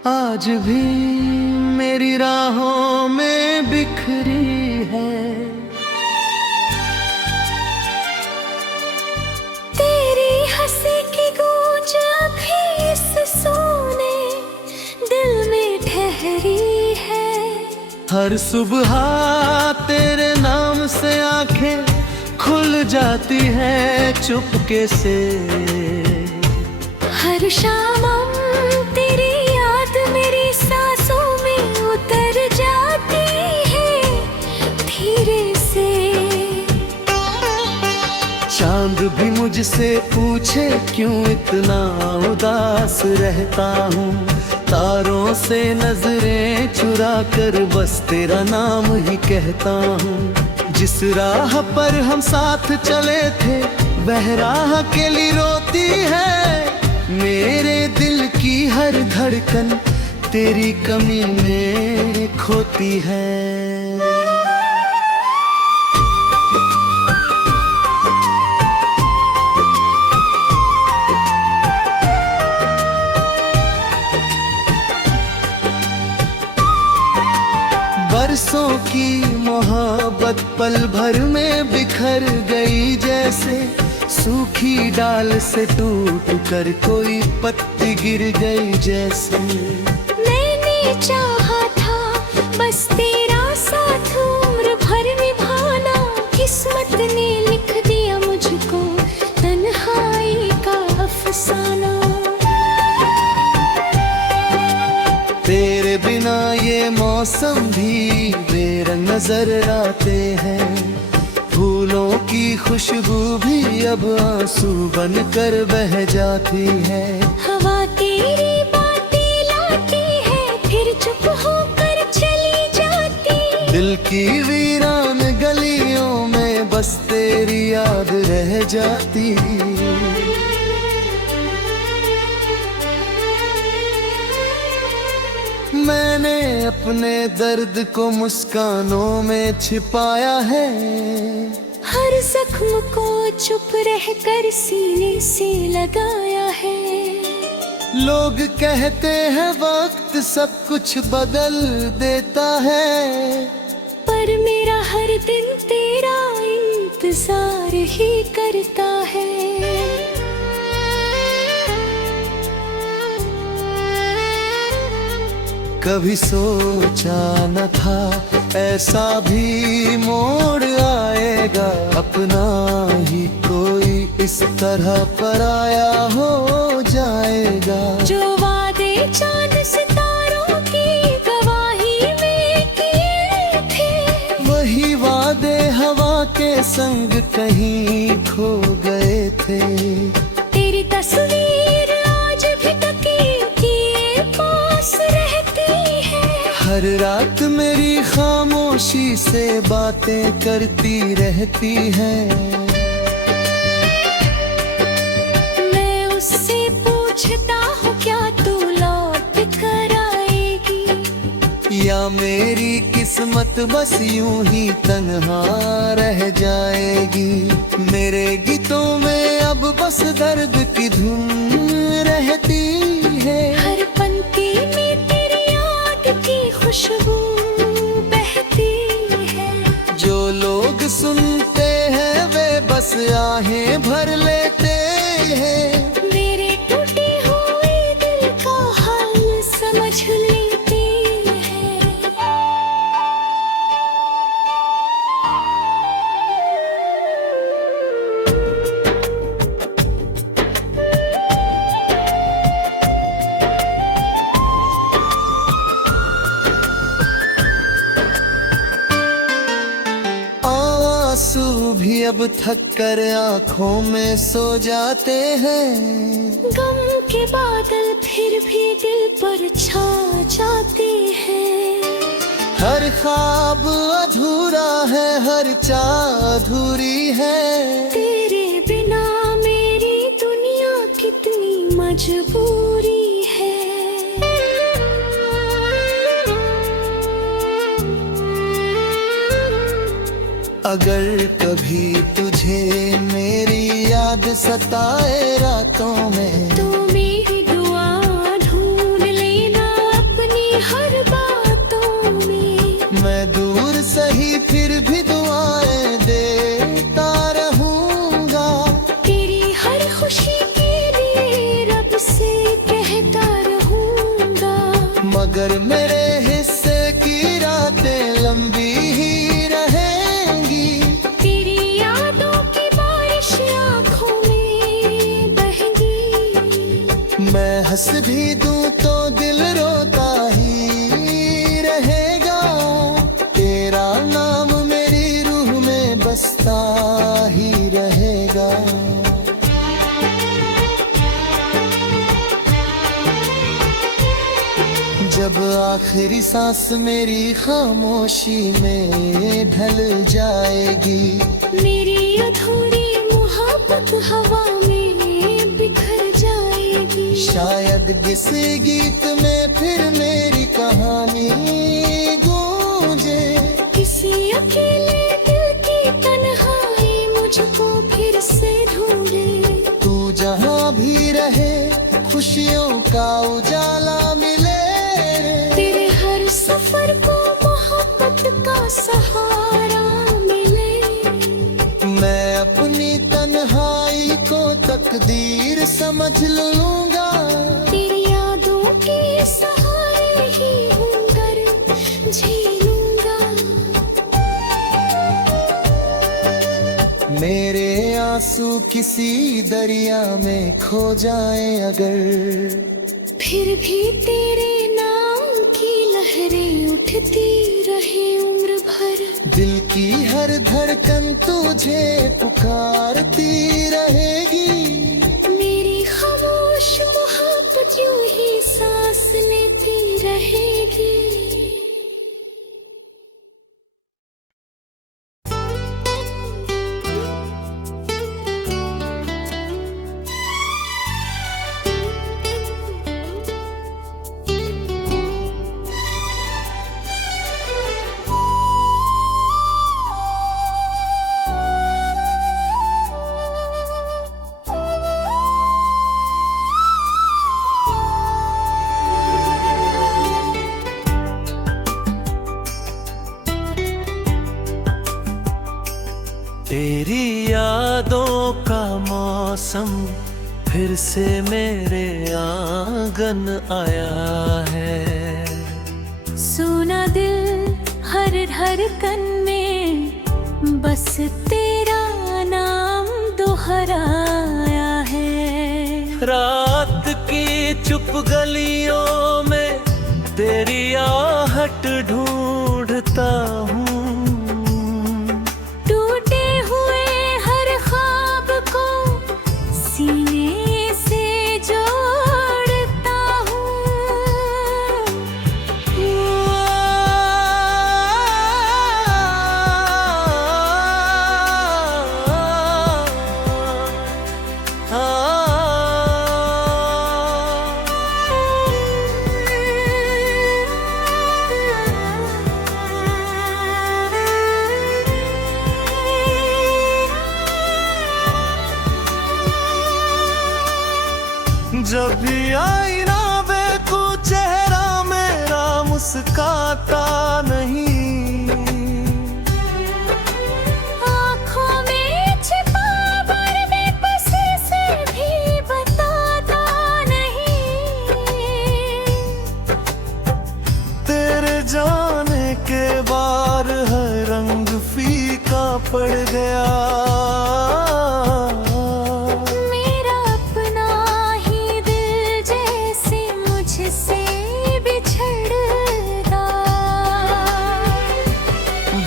आज भी मेरी राहों में बिखरी है। तेरी हंसी की गूंज अभी इस सोने दिल में ठहरी है। हर सुबह तेरे नाम से आंखें खुल जाती है चुपके से। हर शाम तेरी याद मेरी सांसों में उतर जाती है धीरे से। चांद भी मुझसे पूछे क्यों इतना उदास रहता हूँ, तारों से नजरें चुरा कर बस तेरा नाम ही कहता हूँ। जिस राह पर हम साथ चले थे वह राह अकेली रोती है। मेरे दिल की हर धड़कन तेरी कमी में खोती है। बरसों की मोहब्बत पल भर में बिखर गई जैसे सूखी डाल से टूट कर कोई पत्ती गिर गई जैसे। मैंने चाहा था बस तेरा साथ उम्र भर निभाना, किस्मत ने लिख दिया मुझको तन्हाई का अफसाना। तेरे बिना ये मौसम भी बेरंग नजर आते हैं। फूलों की खुशबू भी अब आंसू बन कर बह जाती है। हवा तेरी बातें लाती है फिर चुप होकर चली जाती। दिल की वीरान गलियों में बस तेरी याद रह जाती। मैंने अपने दर्द को मुस्कानों में छिपाया है। हर जख्म को चुप रहकर सीने से लगाया है। लोग कहते हैं वक्त सब कुछ बदल देता है, पर मेरा हर दिन तेरा इंतजार ही करता है। कभी सोचा न था ऐसा भी मोड़ आएगा, अपना ही कोई इस तरह पराया हो जाएगा। जो वादे चांद सितारों की गवाही में किए थे, वही वादे हवा के संग कहीं खो गए थे। तेरी तस्वीर आज भी तकिए के पास रहती है। हर रात मेरी खामोशी से बातें करती रहती है। मैं उससे पूछता हूँ क्या तू लौट कर आएगी, या मेरी किस्मत बस यूं ही तन्हा रह जाएगी। मेरे गीतों में अब बस दर्द की धुन रहती है। हर पंक्ति में तेरी याद की खुशबू बहती है। जो लोग सुनते हैं वे बस आहें भर लेते हैं। मेरे टूटे हुए दिल का हाल समझ लेते हैं। आंसू भी अब थक कर आँखों में सो जाते हैं। गम के बादल फिर भी दिल पर छा जाते हैं। हर ख्वाब अधूरा है, हर चाह अधूरी है। तेरे बिना मेरी दुनिया कितनी मजबूरी है। अगर कभी तुझे मेरी याद सताए रातों में, तो मेरी दुआ ढूंढ लेना सहता रहूंगा। मगर मेरे हिस्से की रातें लंबी ही रहेंगी। तेरी यादों की बारिश आंखों में बहेगी। मैं हंस भी दूं तो दिल रोता ही रहेगा। तेरा नाम मेरी रूह में बसता ही रहेगा। जब आखिरी सांस मेरी खामोशी में ढल जाएगी। मेरी अधूरी मोहब्बत हवा में बिखर जाएगी। शायद किसी गीत में फिर मेरी कहानी गूंजे। किसी अकेले दिल की तन्हाई मुझको फिर से ढूंढे। तू जहाँ भी रहे खुशियों का उजाला मिले। तेरे हर सफर को मोहब्बत का सहारा मिले। मैं अपनी तन्हाई को तकदीर समझ लूंगा। तेरी यादों के सहारे ही होकर झेलूंगा। मेरे आंसू किसी दरिया में खो जाए अगर, फिर भी तेरे नाम की लहरें उठती रहे उम्र भर। दिल की हर धड़कन तुझे पुकारती रहेगी। मेरी खामोश मोहब्बत यूं ही सांस लेती रहेगी। तेरी यादों का मौसम फिर से मेरे आंगन आया है। सुना दिल हर धड़कन में बस तेरा नाम दोहराया है। रात की चुप गलियों में तेरी आहट ढूंढता हूँ। सीने से जोड़ता हूँ। जब भी आईना देखूं चेहरा मेरा मुस्काता नहीं। आँखों में छिपा बेबसी से भी बताता नहीं। तेरे जाने के बाद हर रंग फीका पड़ गया।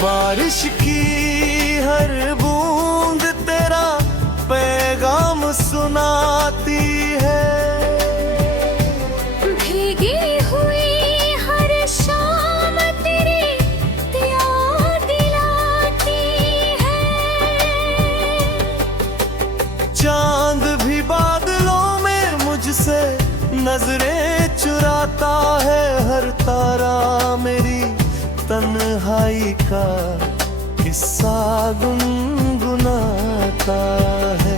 बारिश की हर बूंद तेरा पैगाम सुनाती है। भीगी हुई हर शाम तेरी याद दिलाती है। चांद भी बादलों में मुझसे नजरें चुराता है। हर तारा मेरी तन्हाई का किस्सा गुनगुनाता है।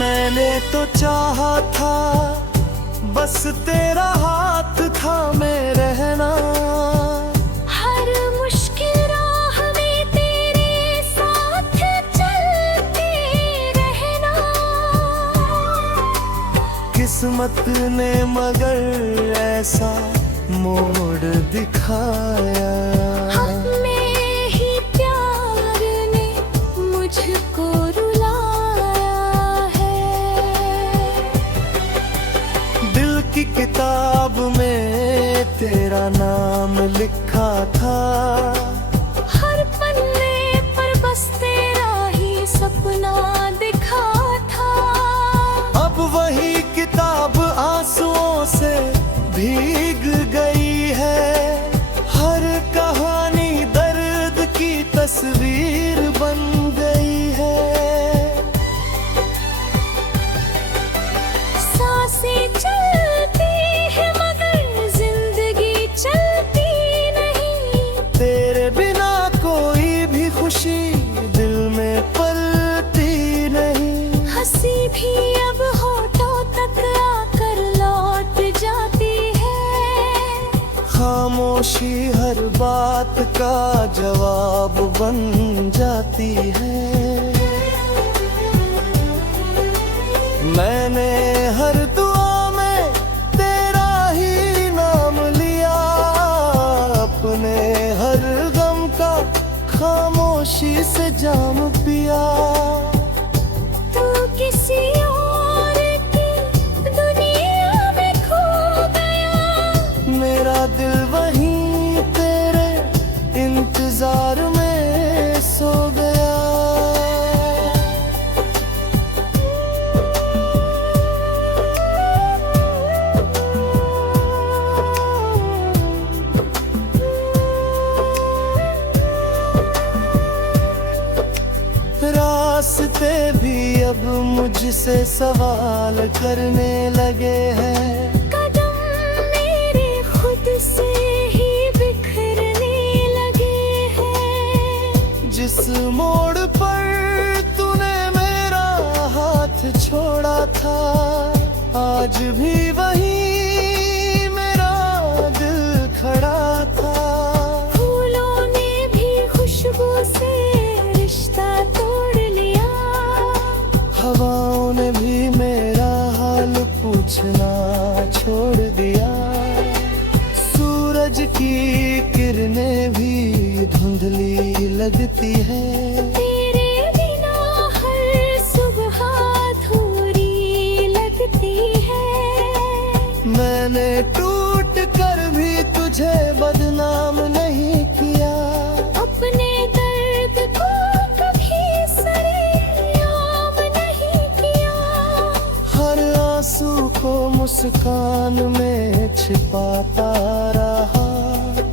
मैंने तो चाहा था बस तेरा हाथ था मैं रहना किस्मत ने मगर ऐसा मोड़ दिखाया। हमें ही प्यार ने मुझको रुलाया है। दिल की किताब में तेरा नाम लिखा था, हर पन्ने पर बस तेरा ही सपना दिखा था। अब वही किताब आंसुओं से भीग गई है, हर कहानी दर्द की तस्वीर बन गई है। सांसें चलती है मगर जिंदगी चलती नहीं। तेरे बिना कोई भी खुशी दिल में पलती नहीं। हंसी भी अब होठों तक आकर लौट जाती है। खामोशी हर बात का जवाब बन जाती है। मैंने हर दुआ में तेरा ही नाम लिया, अपने हर गम का खामोशी से जाम पिया। तू किसी और की दुनिया में खो गया, मेरा दिल वहीं तेरे इंतजार में सो गया। रास्ते भी अब मुझसे सवाल करने लगे हैं। कदम मेरे खुद से ही बिखरने लगे हैं। जिस मोड़ पर तूने मेरा हाथ छोड़ा था, आज भी वहीं मेरा दिल खड़ा था। फूलों ने भी खुशबू से रिश्ता तोड़ लिया। हवाओं ने भी मेरा हाल पूछना छोड़ दिया। सूरज की किरणें भी धुंधली लगती है। तेरे बिना हर सुबह अधूरी लगती है। मैंने टूट कर भी तुझे बदनाम नहीं किया। अपने दर्द को कभी सरेआम नहीं किया। हर आंसू को मुस्कान में छिपाता रहा।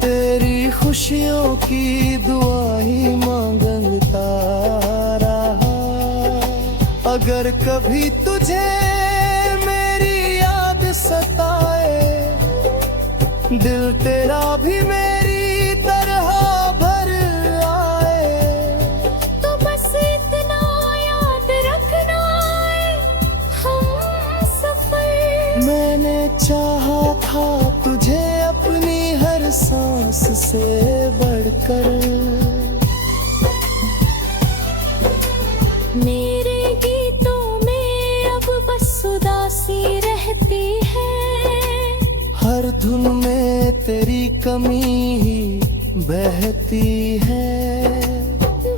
तेरी खुशियों की दुआ ही मांगता रहा। अगर कभी तुझे मेरी याद सताए, दिल तेरा भी मेरी तरह भर आए। तो बस इतना याद रखना है हम सफर। मैंने चाहा था तुझे अपनी हर सांस से बढ़कर। मेरे गीतों में अब बस उदासी रहती है। हर धुन में तेरी कमी ही बहती है।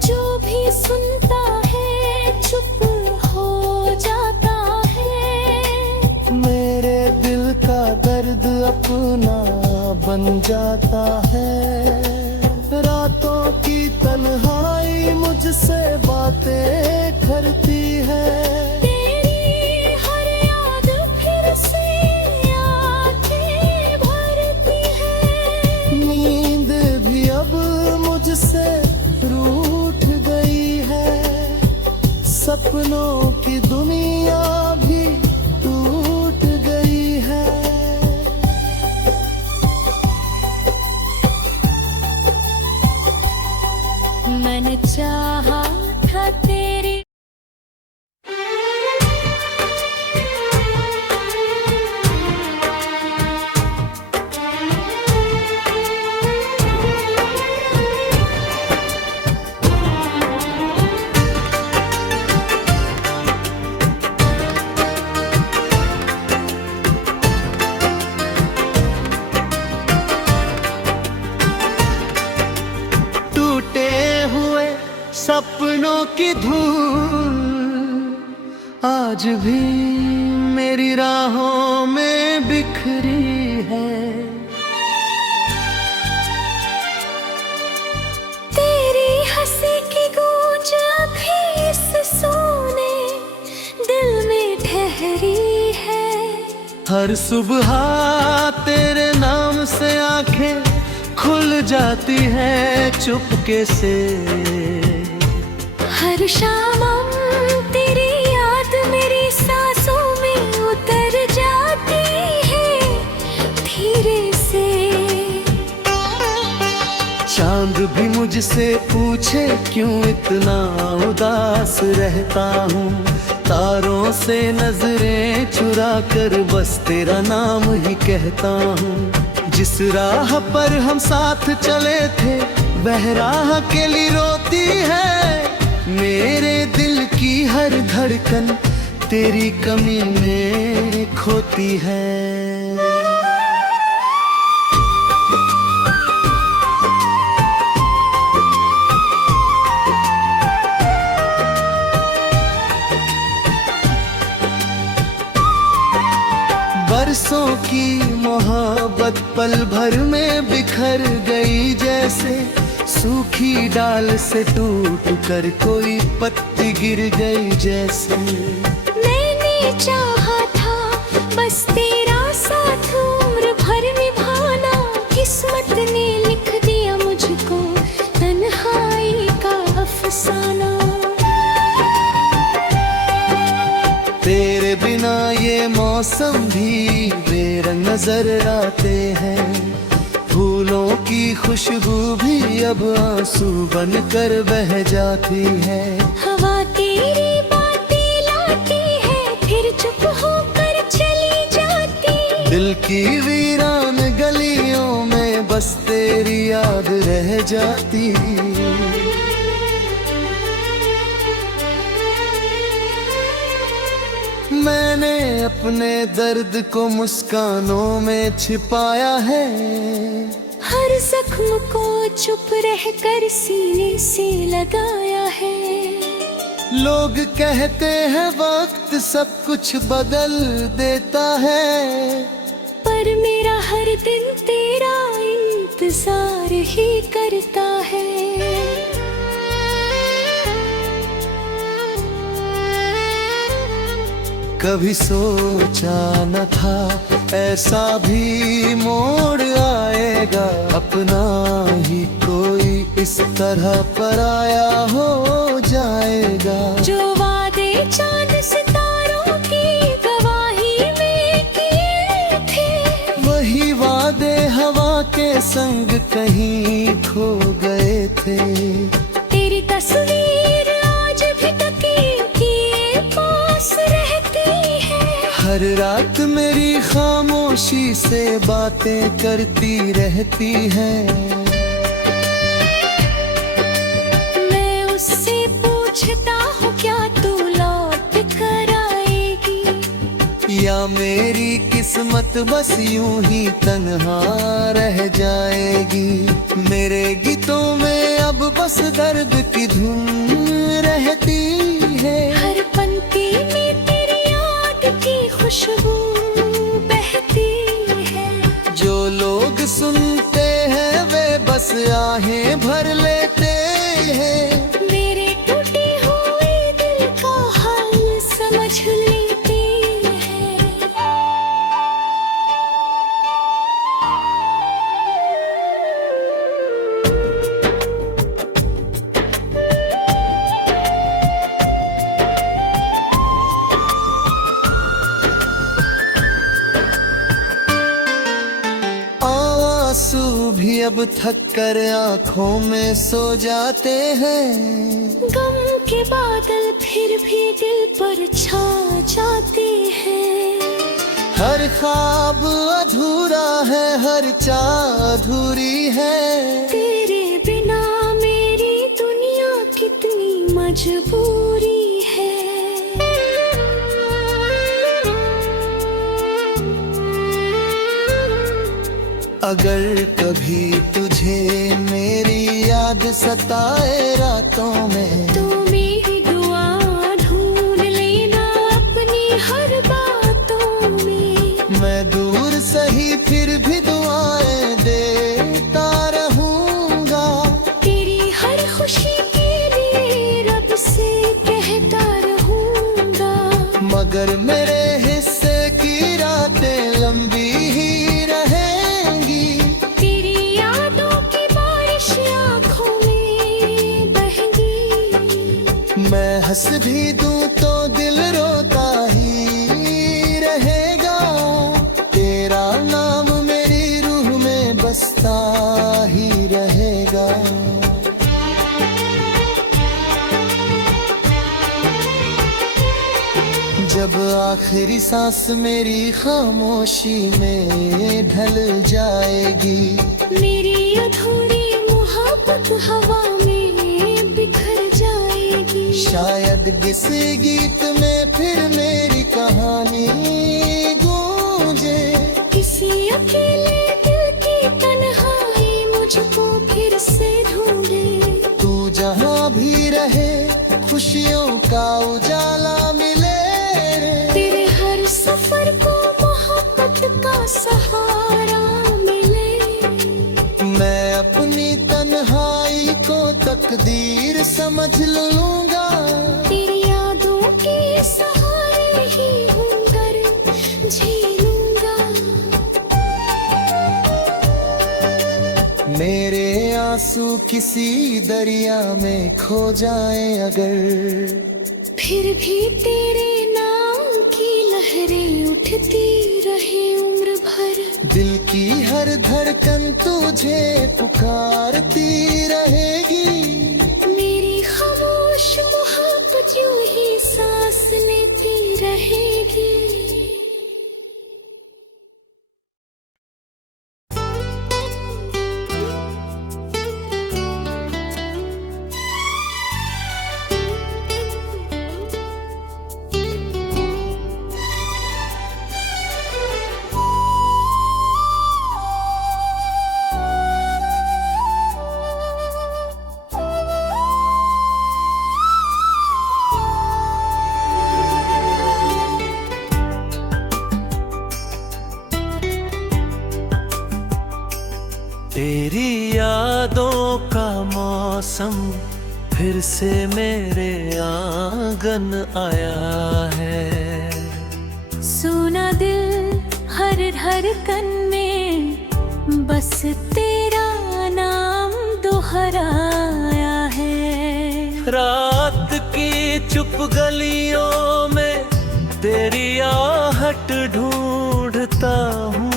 जो भी सुनता है चुप हो जाता है। मेरे दिल का दर्द अपना बन जाता है। रातों की तन्हाई मुझसे बातें करती है। तेरी हर याद फिर से आंखें भरती है। नींद भी अब मुझसे रूठ गई है। सपनों की दुनिया भी टूट गई है। मैंने चाहा था तेरी सपनों की धूल आज भी मेरी राहों में बिखरी है। तेरी हंसी की गूंज अभी इस सोने दिल में ठहरी है। हर सुबह तेरे नाम से आंखें खुल जाती है चुपके से। हर शाम तेरी याद मेरी सांसों में उतर जाती है धीरे से। चांद भी मुझसे पूछे क्यों इतना उदास रहता हूँ, तारों से नजरें चुरा कर बस तेरा नाम ही कहता हूँ। जिस राह पर हम साथ चले थे वह राह अकेली रोती है। मेरे दिल की हर धड़कन तेरी कमी में खोती है। बरसों की मोहब्बत पल भर में बिखर गई, जैसे सूखी डाल से टूट कर कोई पत्ती गिर गई जैसे। मैंने चाहा था बस तेरा साथ उम्र भर निभाना, किस्मत ने लिख दिया मुझको तन्हाई का अफसाना। तेरे बिना ये मौसम भी बेरंग नजर आते हैं, फूलों की खुशबू भी अब आंसू बन कर बह जाती है। हवा तेरी बातें लाती है फिर चुप होकर चली जाती। दिल की वीरान गलियों में बस तेरी याद रह जाती। मैंने अपने दर्द को मुस्कानों में छिपाया है, हर जख्म को चुप रहकर सीने से लगाया है। लोग कहते हैं वक्त सब कुछ बदल देता है, पर मेरा हर दिन तेरा इंतजार ही करता है। कभी सोचा न था ऐसा भी मोड़ आएगा, अपना ही कोई इस तरह पराया हो जाएगा। जो वादे चांद सितारों की गवाही में किए थे, वही वादे हवा के संग कहीं खो गए थे। तेरी तस्वीर आज भी तकिए के पास रहती है। हर रात मेरी खामोशी से बातें करती रहती है। मैं उससे पूछता हूँ क्या तू लौट कर आएगी, या मेरी किस्मत बस यूं ही तन्हा रह जाएगी। मेरे गीतों में अब बस दर्द की धुन रहती है। हर पंक्ति में तेरी याद की खुशबू बहती है। जो लोग सुनते हैं वे बस आहें भर लेते हैं। मेरे टूटे हुए दिल का हाल समझ लेते हैं। आंसू भी अब थक कर आंखों में सो जाते हैं। गम के बादल फिर भी दिल पर छा जाते हैं। हर ख्वाब अधूरा है, हर चाह अधूरी है। तेरे बिना मेरी दुनिया कितनी मजबूरी है। अगर कभी तुझे मेरी याद याद सताए रातों में। तू मेरी दुआ ढूंढ लेना अपनी हर बातों में। मैं दूर सही फिर भी दुआएं देता रहूंगा। तेरी हर खुशी के लिए रब से कहता रहूंगा। मगर मेरे हिस्से की रातें लंबी ही रहेंगी। तेरी यादों की बारिश आँखों में बहेगी। मैं हंस भी दूं तो दिल रोता ही रहेगा। तेरा नाम मेरी रूह में बसता ही रहेगा। जब आखिरी सांस मेरी खामोशी में ढल जाएगी। मेरी अधूरी मोहब्बत हवा में बिखर जाएगी। शायद किसी गीत में फिर मेरी कहानी गूंजे। किसी अकेले दिल की तन्हाई मुझको फिर से ढूंढे। तू जहाँ भी रहे खुशियों का उजाला मिले। तेरे हर सफर को मोहब्बत का सहारा मिले। मैं अपनी तन्हाई को तकदीर समझ लूंगा। तेरी यादों के सहारे ही होकर झेलूंगा। मेरे आंसू किसी दरिया में खो जाए अगर। फिर भी तेरे नाम की लहरें उठती रहे उम्र भर। दिल की हर धड़कन तुझे पुकारती रहेगी। मेरी खामोश मोहब्बत यूं ही सांस लेती रहेगी। तेरी यादों का मौसम फिर से मेरे आंगन आया है। सुना दिल हर धड़कन में बस तेरा नाम दोहराया है। रात की चुप गलियों में तेरी आहट ढूंढता हूँ।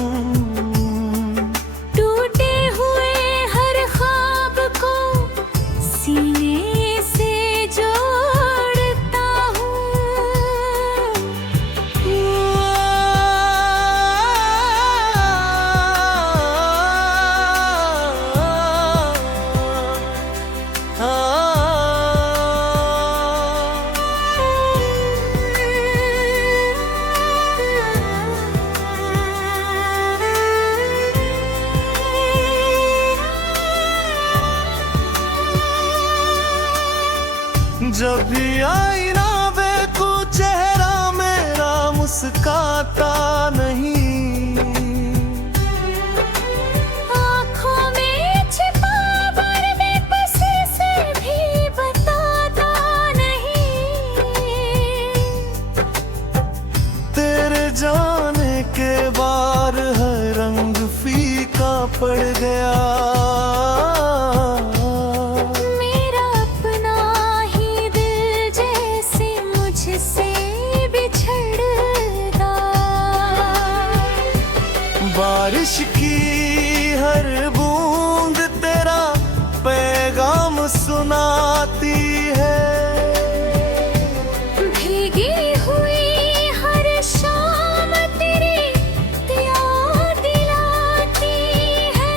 टूटे हुए हर ख्वाब को सीने से जोड़ता हूँ। जब भी आईना देखो चेहरा मेरा मुस्काता नहीं। आँखों में छिपा बेबसी से भी बताता नहीं। तेरे जाने के बाद हर रंग फीका पड़ गया। बारिश की हर बूंद तेरा पैगाम सुनाती है। भीगी हुई हर शाम तेरी याद दिलाती है।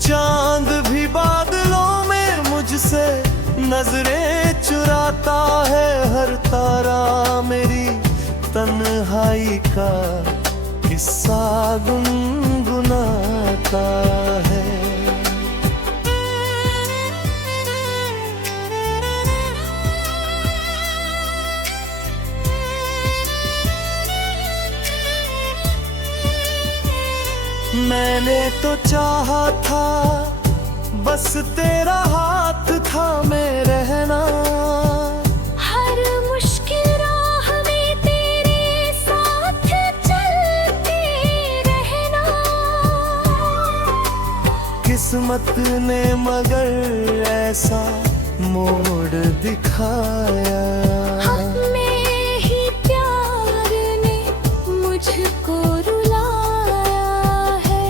चांद भी बादलों में मुझसे नजरें चुराता है। हर तारा मेरी तन्हाई का किस्सा गुनगुनाता है। मैंने तो चाहा था बस तेरा हाथ थामे रहना, हर मुश्किल राह में तेरे साथ चलते रहना। किस्मत ने मगर ऐसा मोड़ दिखाया, हमें ही प्यार ने मुझको रुलाया है।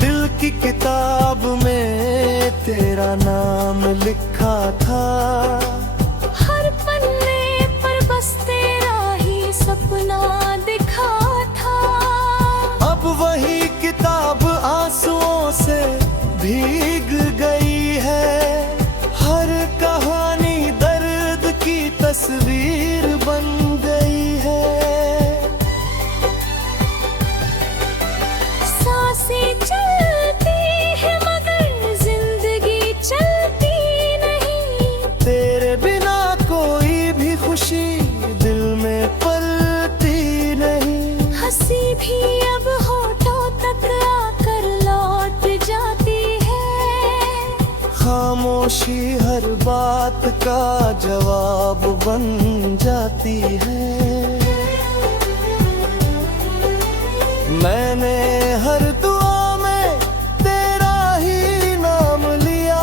दिल की किताब में तेरा नाम लिखा था, हर पन्ने पर बस तेरा ही सपना दिखा था। अब वही किताब आंसुओं से भीग गई है, हर कहानी दर्द की तस्वीर बन गई है। सांसें चलती है मगर जिंदगी चलती नहीं, तेरे बिना कोई भी खुशी दिल में पलती नहीं। हंसी भी अब होठों तक आकर लौट जाती है, खामोशी हर बात का जवाब बन जाती है। मैंने हर दुआ में तेरा ही नाम लिया,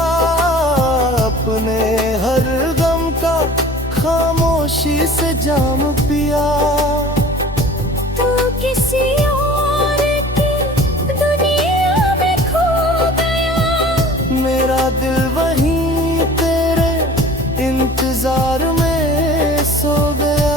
अपने हर गम का खामोशी से जाम पिया। तू किसी और की दुनिया में खो गया, मेरा दिल वहीं तेरे इंतजार में सो गया।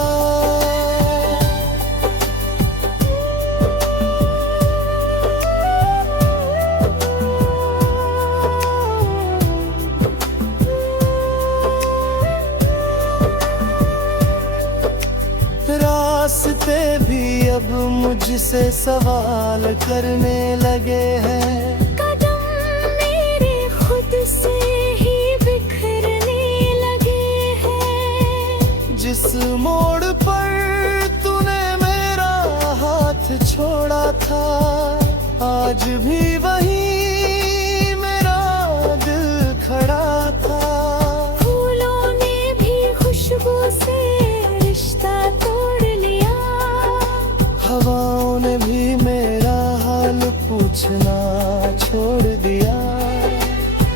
रास्ते भी अब मुझसे सवाल करने लगे हैं, कदम मेरे खुद से ही बिखरने लगे हैं। जिस मोड़ पर तूने मेरा हाथ छोड़ा था, आज भी वहीं मेरा दिल खड़ा था। फूलों ने भी खुशबू से रिश्ता तोड़ लिया, हवाओं ने भी मेरा हाल पूछना छोड़ दिया।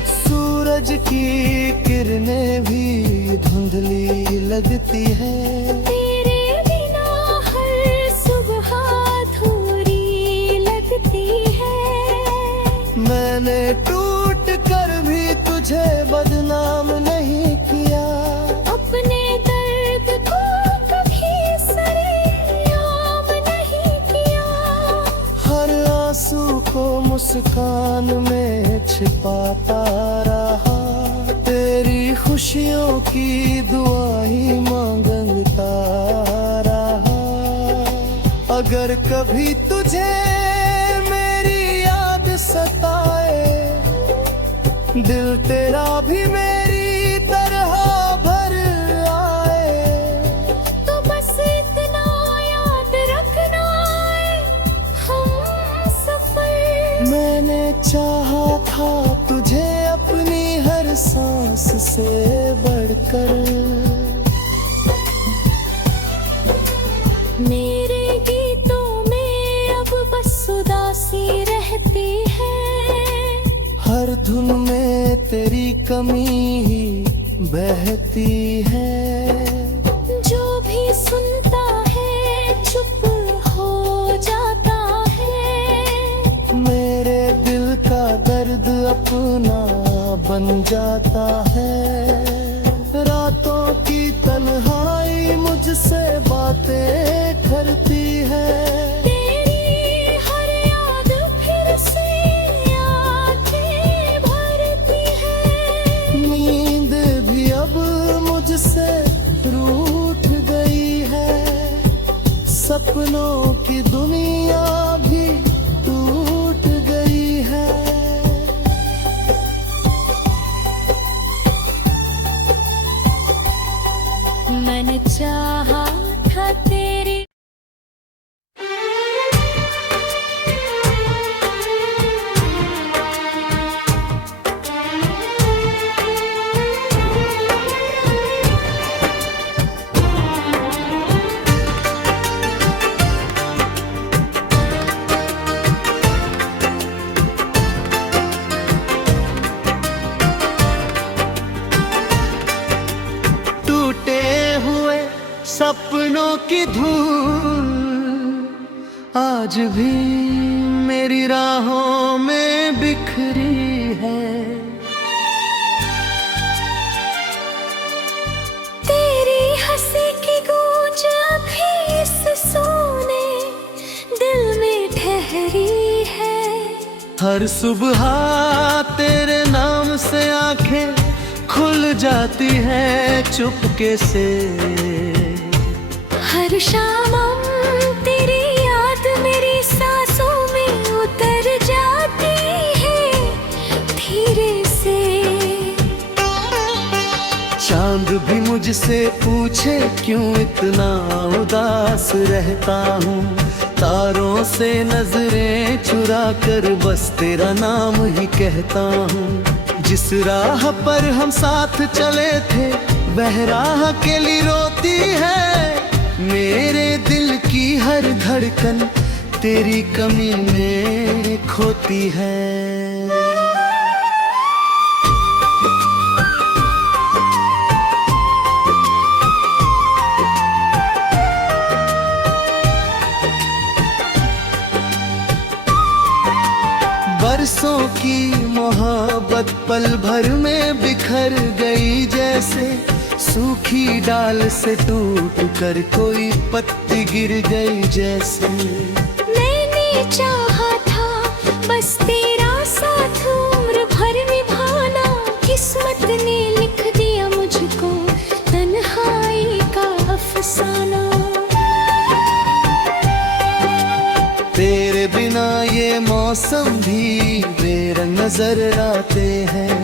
सूरज की किरणें भी धुंधली लगती है, तेरे बिना हर सुबह अधूरी लगती है। मैंने टूट कर भी तुझे बदनाम नहीं किया, अपने दर्द को कभी सरेआम नहीं किया। हर आंसू को मुस्कान में छिपाता रहा, तेरी खुशियों की दुआ ही मांगता रहा। अगर कभी तुझे मेरी याद सताए, दिल तेरा भी मेरी तरह भर आए, तो बस इतना याद रखना हम सफर। मैंने चाहा था तुझे अपनी हर सांस से बढ़कर, मेरे गीतों में अब बस उदासी रहती है, हर धुन में तेरी कमी ही बहती है। जो भी सुनता है चुप हो जाता है, मेरे दिल का दर्द अपना बन जाता है। रातों की तन्हाई मुझसे बातें करती है, तेरी हर याद फिर से आंखें भरती है। नींद भी अब मुझसे रूठ गई है, सपनों की दुनिया भी टूट गई है। मन चाहा था तेरे की धूल आज भी मेरी राहों में बिखरी है। तेरी हंसी की गूंज अभी इस सोने दिल में ठहरी है। हर सुबह तेरे नाम से आंखें खुल जाती है चुपके से। हर शाम तेरी याद मेरी सांसों में उतर जाती है धीरे से। चांद भी मुझसे पूछे क्यों इतना उदास रहता हूँ। तारों से नजरें चुरा कर बस तेरा नाम ही कहता हूँ। जिस राह पर हम साथ चले थे वह राह अकेली रोती है। मेरे दिल की हर धड़कन तेरी कमी में खोती है। बरसों की मोहब्बत पल भर में बिखर गई जैसे। सूखी डाल से टूट कर कोई पत्ती गिर गई जैसे। मैंने चाहा था बस तेरा साथ उम्र भर निभाना। किस्मत ने लिख दिया मुझको तन्हाई का अफसाना। तेरे बिना ये मौसम भी बेरंग नजर आते हैं।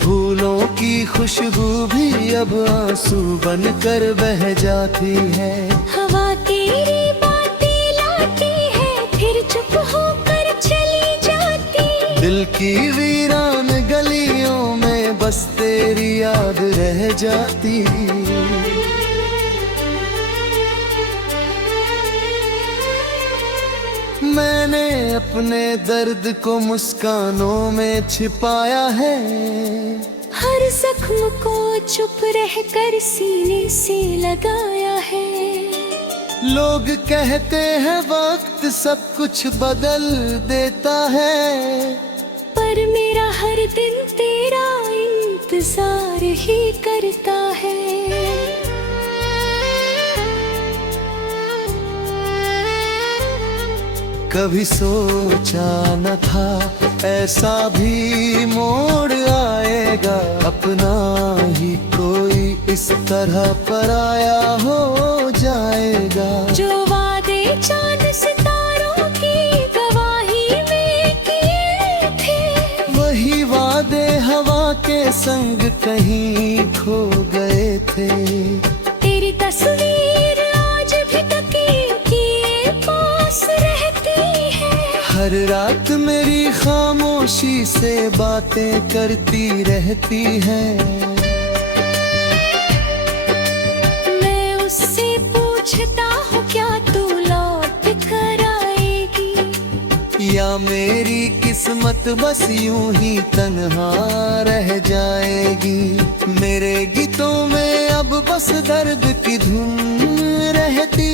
फूलों की खुशबू भी अब आंसू बन कर बह जाती है। हवा तेरी बातें लाती है फिर चुप होकर चली जाती। दिल की वीरान गलियों में बस तेरी याद रह जाती। मैंने अपने दर्द को मुस्कानों में छिपाया है। हर जख्म को चुप रहकर सीने से लगाया है। लोग कहते हैं वक्त सब कुछ बदल देता है। पर मेरा हर दिन तेरा इंतजार ही करता है। कभी सोचा न था ऐसा भी मोड़ आएगा। अपना ही कोई इस तरह पराया हो जाएगा। जो वादे चांद सितारों की गवाही में किए थे वही वादे हवा के संग कहीं खो गए थे। तेरी तस्वीर आज भी तकिए के पास रहती है। हर रात मेरी खामोशी से बातें करती रहती है। मैं उससे पूछता हूँ क्या तू लौट कर आएगी। या मेरी किस्मत बस यूं ही तन्हा रह जाएगी। मेरे गीतों में अब बस दर्द की धुन रहती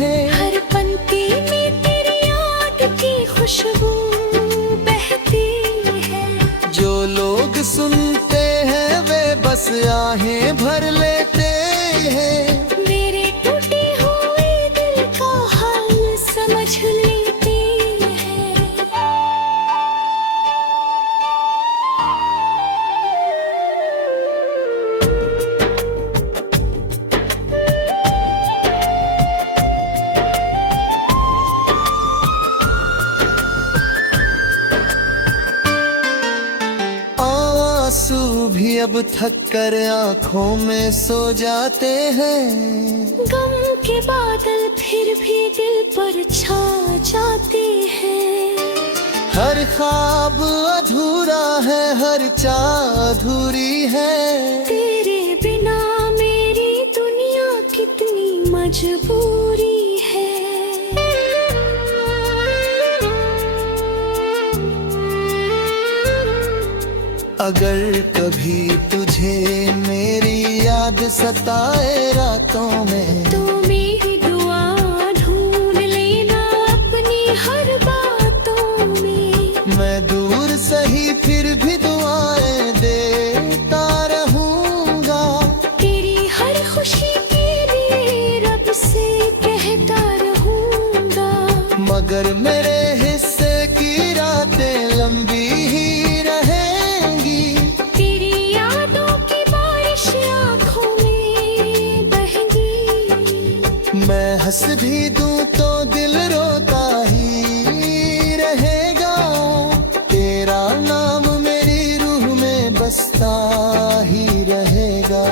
है। हर पंक्ति में तेरी याद की खुशबू बहती है। जो लोग सुनते हैं वे बस आहें भर लेते हैं। मेरे टूटे हुए दिल का हाल समझ लेते हैं। आंसू भी अब थक कर आंखों में सो जाते हैं। गम के बादल फिर भी दिल पर छा जाते हैं। हर ख्वाब अधूरा है हर चाह अधूरी है। तेरे बिना मेरी दुनिया कितनी मजबूरी है। अगर कभी तुझे मेरी याद सताए रातों में तो मेरी हिस्से की रातें लंबी ही रहेंगी। तेरी यादों की बारिश आंखों में बहेगी। मैं हंस भी दूं तो दिल रोता ही रहेगा। तेरा नाम मेरी रूह में बसता ही रहेगा।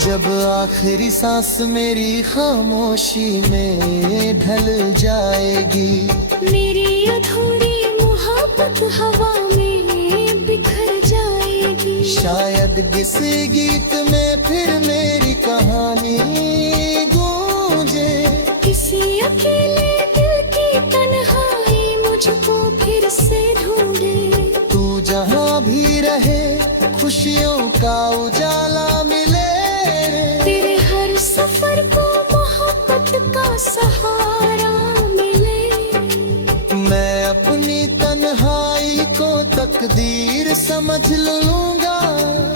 जब आखिरी सांस मेरी खामोशी में ढल जाएगी, मेरी अधूरी मोहब्बत हवा में बिखर जाएगी। शायद किसी गीत में फिर मेरी कहानी गूंजे। किसी अकेले दिल की तन्हाई मुझको फिर से ढूंढे। तू जहाँ भी रहे खुशियों का उजाला मिले। तेरे हर सफर को मोहब्बत का सहारा मिले। मैं अपनी तन्हाई को तकदीर समझ लूंगा।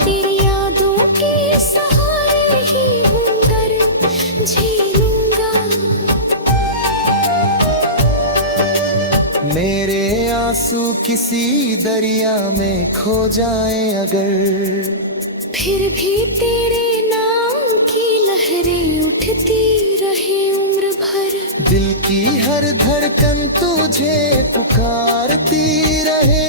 तेरी यादों के सहारे ही होकर झेलूंगा। मेरे आंसू किसी दरिया में खो जाए अगर, फिर भी तेरे नाम की लहरें उठती रहे उम्र भर। दिल की हर धड़कन तुझे पुकारती रहे।